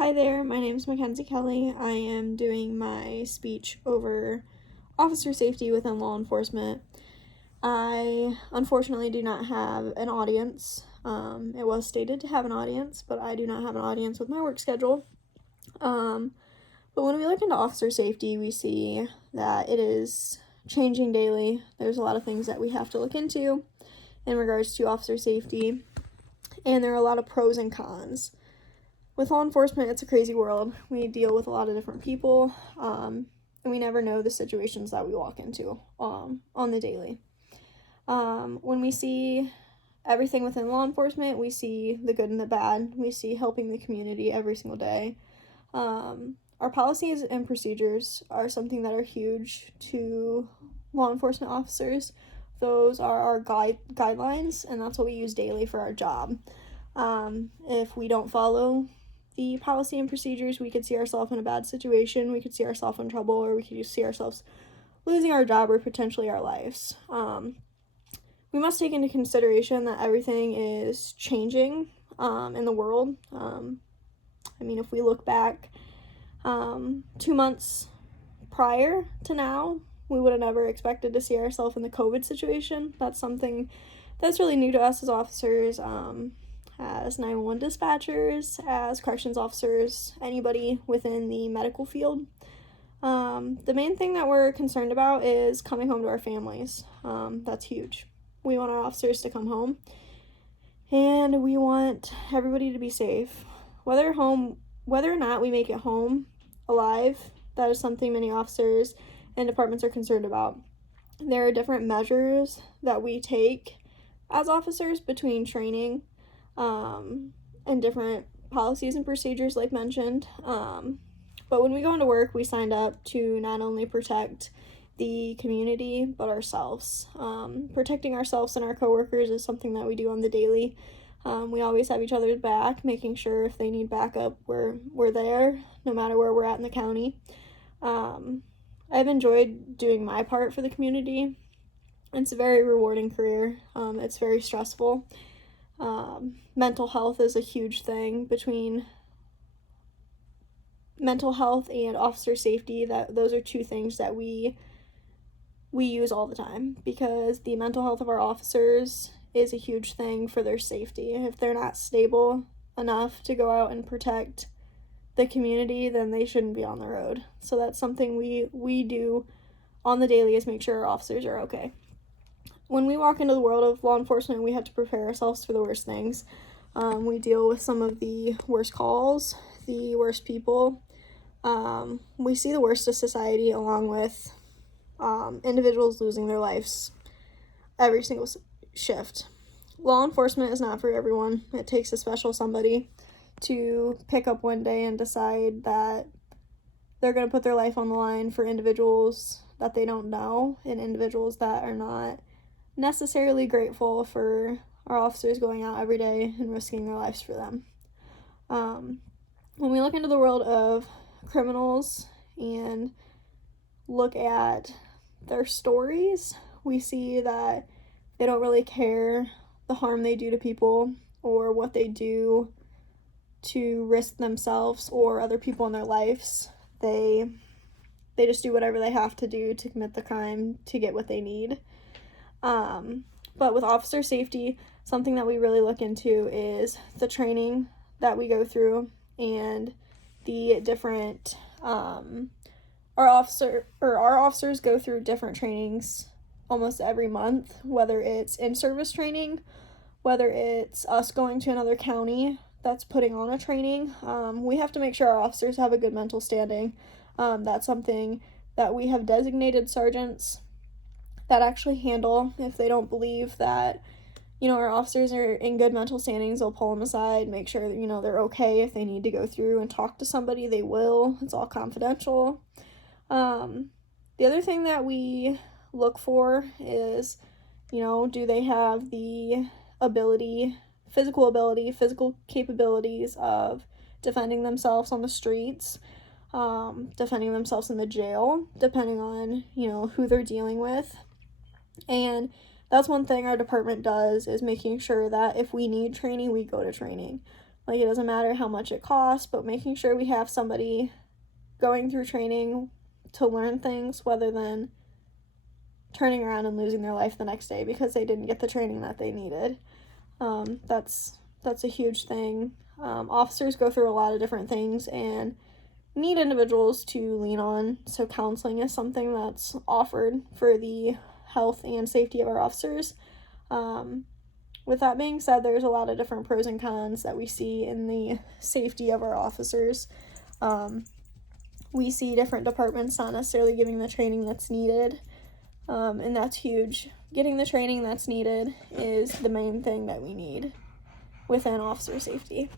Hi there, my name is MacKenzie Kelly. I am doing my speech over officer safety within law enforcement. I unfortunately do not have an audience. It was stated to have an audience, but I do not have an audience with my work schedule. But when we look into officer safety, we see that it is changing daily. There's a lot of things that we have to look into in regards to officer safety, and there are a lot of pros and cons. With law enforcement, it's a crazy world. We deal with a lot of different people, and we never know the situations that we walk into on the daily. When we see everything within law enforcement, we see the good and the bad. We see helping the community every single day. Our policies and procedures are something that are huge to law enforcement officers. Those are our guidelines, and that's what we use daily for our job. If we don't follow the policy and procedures, we could see ourselves in a bad situation, we could see ourselves in trouble, or we could just see ourselves losing our job or potentially our lives. We must take into consideration that everything is changing in the world. If we look back 2 months prior to now, we would have never expected to see ourselves in the COVID situation. That's something that's really new to us as officers, as 911 dispatchers, as corrections officers, anybody within the medical field. The main thing that we're concerned about is coming home to our families. That's huge. We want our officers to come home, and we want everybody to be safe. Whether or not we make it home alive, that is something many officers and departments are concerned about. There are different measures that we take as officers between training and different policies and procedures like mentioned. But when we go into work, we signed up to not only protect the community, but ourselves. Protecting ourselves and our coworkers is something that we do on the daily. We always have each other's back, making sure if they need backup, we're there, no matter where we're at in the county. I've enjoyed doing my part for the community. It's a very rewarding career. It's very stressful. Mental health is a huge thing. Between mental health and officer safety, those are two things that we use all the time, because the mental health of our officers is a huge thing for their safety. If they're not stable enough to go out and protect the community, then they shouldn't be on the road. So that's something we do on the daily, is make sure our officers are okay. When we walk into the world of law enforcement, we have to prepare ourselves for the worst things. We deal with some of the worst calls, the worst people. We see the worst of society, along with individuals losing their lives every single shift. Law enforcement is not for everyone. It takes a special somebody to pick up one day and decide that they're going to put their life on the line for individuals that they don't know, and individuals that are not necessarily grateful for our officers going out every day and risking their lives for them. When we look into the world of criminals and look at their stories, we see that they don't really care the harm they do to people or what they do to risk themselves or other people in their lives. They just do whatever they have to do to commit the crime to get what they need. But with officer safety, something that we really look into is the training that we go through, and the different our officers go through different trainings almost every month, whether it's in-service training, whether it's us going to another county that's putting on a training. We have to make sure our officers have a good mental standing. That's something that we have designated sergeants that actually handle. If they don't believe that, our officers are in good mental standings, they'll pull them aside, make sure that, they're okay. If they need to go through and talk to somebody, they will. It's all confidential. The other thing that we look for is, do they have the physical capabilities of defending themselves on the streets, defending themselves in the jail, depending on, who they're dealing with. And that's one thing our department does, is making sure that if we need training, we go to training. Like, it doesn't matter how much it costs, but making sure we have somebody going through training to learn things, rather than turning around and losing their life the next day because they didn't get the training that they needed. That's a huge thing. Officers go through a lot of different things and need individuals to lean on, so counseling is something that's offered for the health and safety of our officers. With that being said, there's a lot of different pros and cons that we see in the safety of our officers. We see different departments not necessarily giving the training that's needed, and that's huge. Getting the training that's needed is the main thing that we need within officer safety.